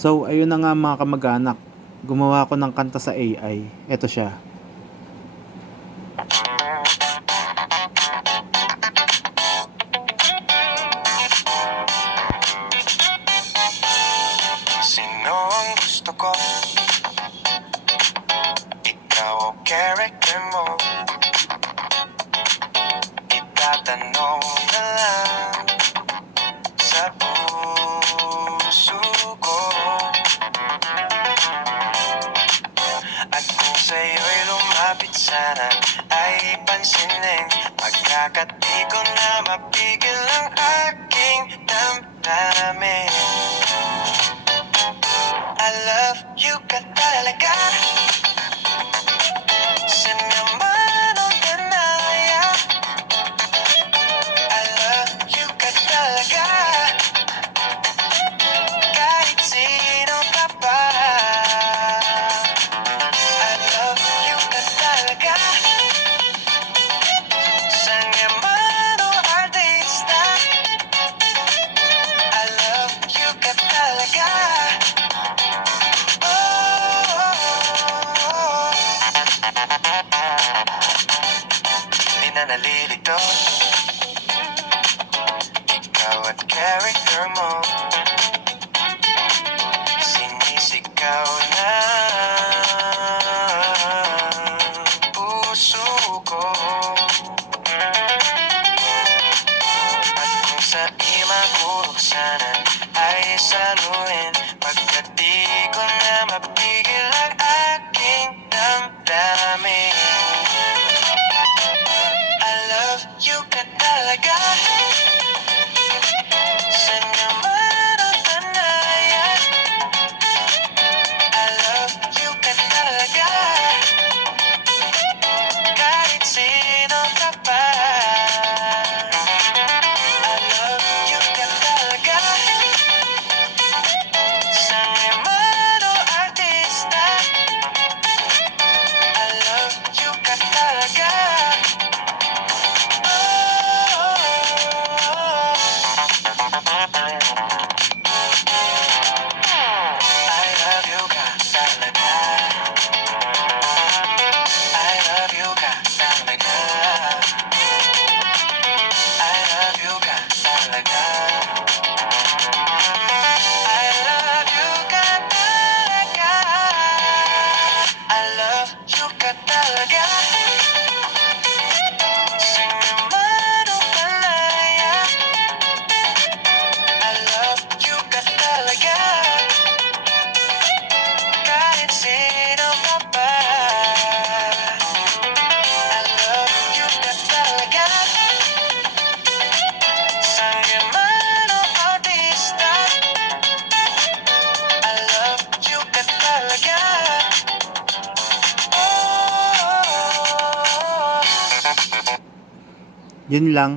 So, ayun na nga mga kamag-anak. Gumawa ko ng kanta sa AI. Eto siya. Sino ang gusto ko? Ikaw o character mo? Itatanong na lang sa puso ko. At kung sa'yo'y lumapit sana ay pansinin, pagkakat di ko na mapigil ang aking damdamin. I love you ka talaga. Saan naman ang ganaya? I love you ka talaga. Kahit sino ka pa. I love you ka talaga. Saan naman ang artista? I love you ka talaga. Di na nalilito ikaw at character mo. Sinisigaw na puso ko. At kung sa imagulog sana ay saluhin, pagkat di ko na mapigil ang aking damdamin. I love you ka talaga. Saan naman ang tanayan? I love you ka talaga. Kahit sino ka pa. I love you ka talaga. Saan naman ang artista? I love you ka talaga. I love you ka talaga. I love you ka talaga. I love you ka talaga. I love you ka talaga. I love you ka talaga. Saan naman ang kalaya? I love you ka talaga. Kahit sino ka pa. I love you ka talaga. Saan naman ang artista? I love you ka talaga. Yun lang.